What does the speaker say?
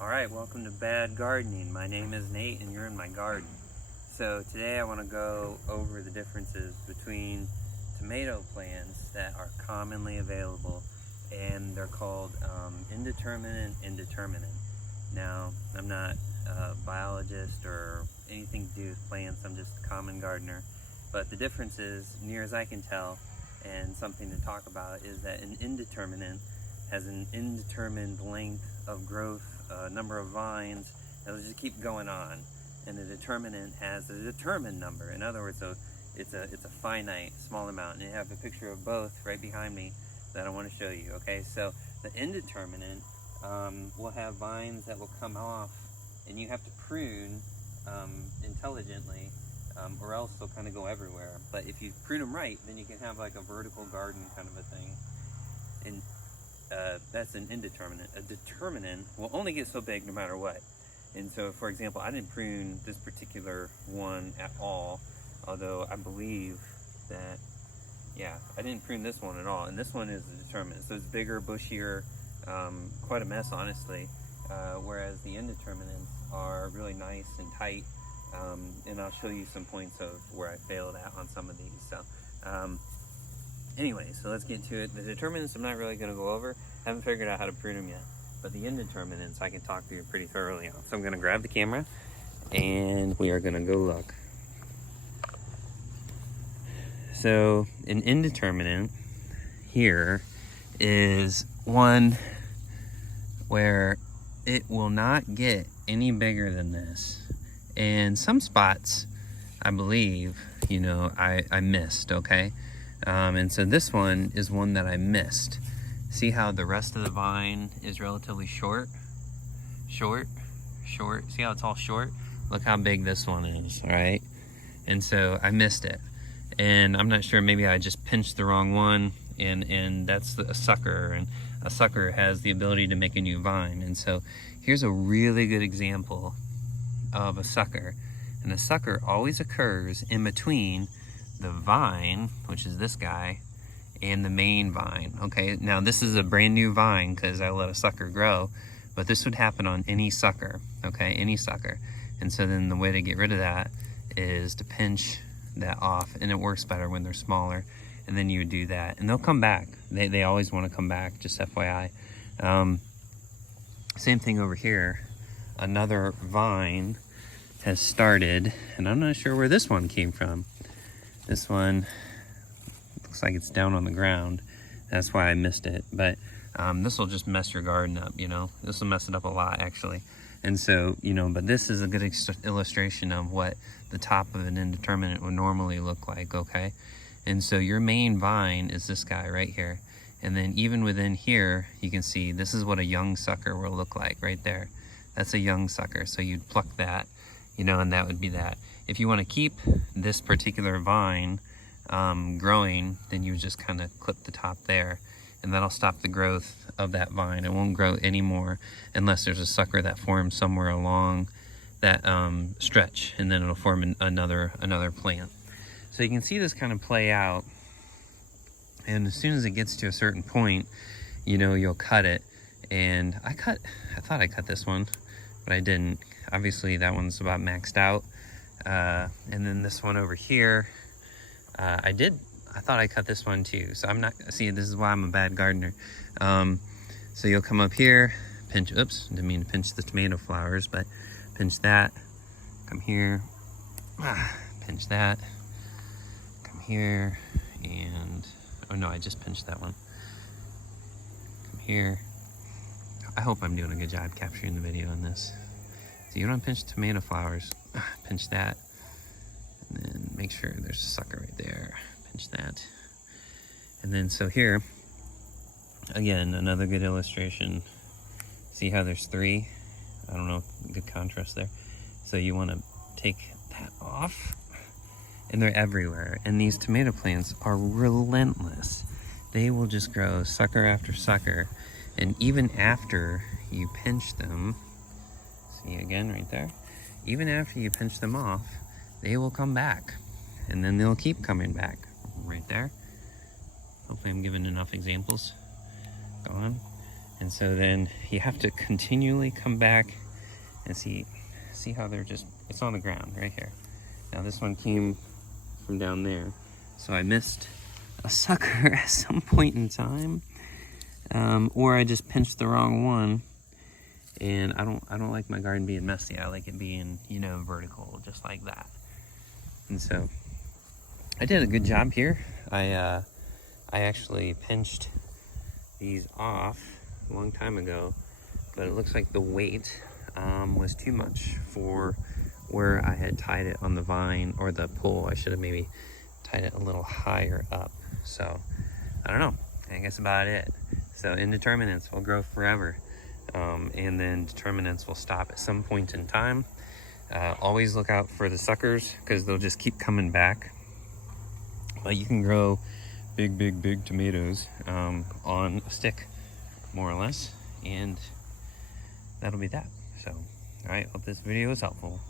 Alright, welcome to Bad Gardening. My name is Nate and you're in my garden. So today I want to go over the differences between tomato plants that are commonly available, and they're called indeterminate and determinant. Now, I'm not a biologist or anything to do with plants, I'm just a common gardener. But the difference is, near as I can tell, and something to talk about, is that an indeterminate has an indeterminate length of growth, number of vines that will just keep going on, and the determinant has a determined number. In other words, it's a finite small amount, and I have a picture of both right behind me that I want to show you. Okay, so the indeterminate will have vines that will come off, and you have to prune intelligently, or else they'll kind of go everywhere. But if you prune them right, then you can have like a vertical garden kind of a thing. And that's an indeterminate. A determinant will only get so big no matter what. And so, for example, I didn't prune this particular one at all, although I believe that, yeah, I didn't prune this one at all. And this one is a determinant. So it's bigger, bushier, quite a mess, honestly. Whereas the indeterminants are really nice and tight. And I'll show you some points of where I failed at on some of these. So, anyway, so let's get to it. The determinants I'm not really going to go over. I haven't figured out how to prune them yet. But the indeterminants I can talk to you pretty thoroughly on. So I'm going to grab the camera and we are going to go look. So an indeterminate here is one where it will not get any bigger than this. And some spots, I believe, you know, I missed, okay? And so this one is one that I missed. See how the rest of the vine is relatively short? Short. See how it's all short? Look how big this one is, all right? And so I missed it. And I'm not sure, maybe I just pinched the wrong one, and that's a sucker, and a sucker has the ability to make a new vine. And so here's a really good example of a sucker. And a sucker always occurs in between the vine, which is this guy, and the main vine. Okay, now this is a brand new vine because I let a sucker grow, but this would happen on any sucker, okay, any sucker. And so then the way to get rid of that is to pinch that off, and it works better when they're smaller. And then you would do that, and they'll come back. They always want to come back, just FYI. Same thing over here. Another vine has started, and I'm not sure where this one came from. This one looks like it's down on the ground. That's why I missed it. But this will just mess your garden up, you know. This will mess it up a lot, actually. And so, you know, but this is a good illustration of what the top of an indeterminate would normally look like, okay? And so your main vine is this guy right here. And then even within here, you can see this is what a young sucker will look like right there. That's a young sucker. So you'd pluck that, you know, and that would be that. If you want to keep this particular vine growing, then you just kind of clip the top there, and that'll stop the growth of that vine. It won't grow anymore unless there's a sucker that forms somewhere along that stretch, and then it'll form another plant. So you can see this kind of play out, and as soon as it gets to a certain point, you know, you'll cut it. And I thought I cut this one, but I didn't. Obviously that one's about maxed out. And then this one over here, I thought I cut this one too. So I'm not, see, this is why I'm a bad gardener. So you'll come up here, pinch, oops, didn't mean to pinch the tomato flowers, but pinch that, come here, pinch that, come here, and, oh no, I just pinched that one. Come here. I hope I'm doing a good job capturing the video on this. So you don't pinch tomato flowers, pinch that, and then make sure there's a sucker right there, pinch that. And then so here, again, another good illustration. See how there's three? I don't know, good contrast there. So you want to take that off, and they're everywhere. And these tomato plants are relentless. They will just grow sucker after sucker. And even after you pinch them, see again right there, even after you pinch them off, they will come back, and then they'll keep coming back right there. Hopefully I'm giving enough examples. Go on. And so then you have to continually come back and see how they're just, it's on the ground right here. Now this one came from down there, so I missed a sucker at some point in time, or I just pinched the wrong one. And I don't like my garden being messy. I like it being, you know, vertical, just like that. And so I did a good job here. I actually pinched these off a long time ago, but it looks like the weight was too much for where I had tied it on the vine or the pole. I should have maybe tied it a little higher up. So I don't know. I think that's about it. So indeterminates will grow forever. And then determinants will stop at some point in time. Always look out for the suckers because they'll just keep coming back. But you can grow big tomatoes on a stick, more or less, and that'll be that. So, all right, hope this video was helpful.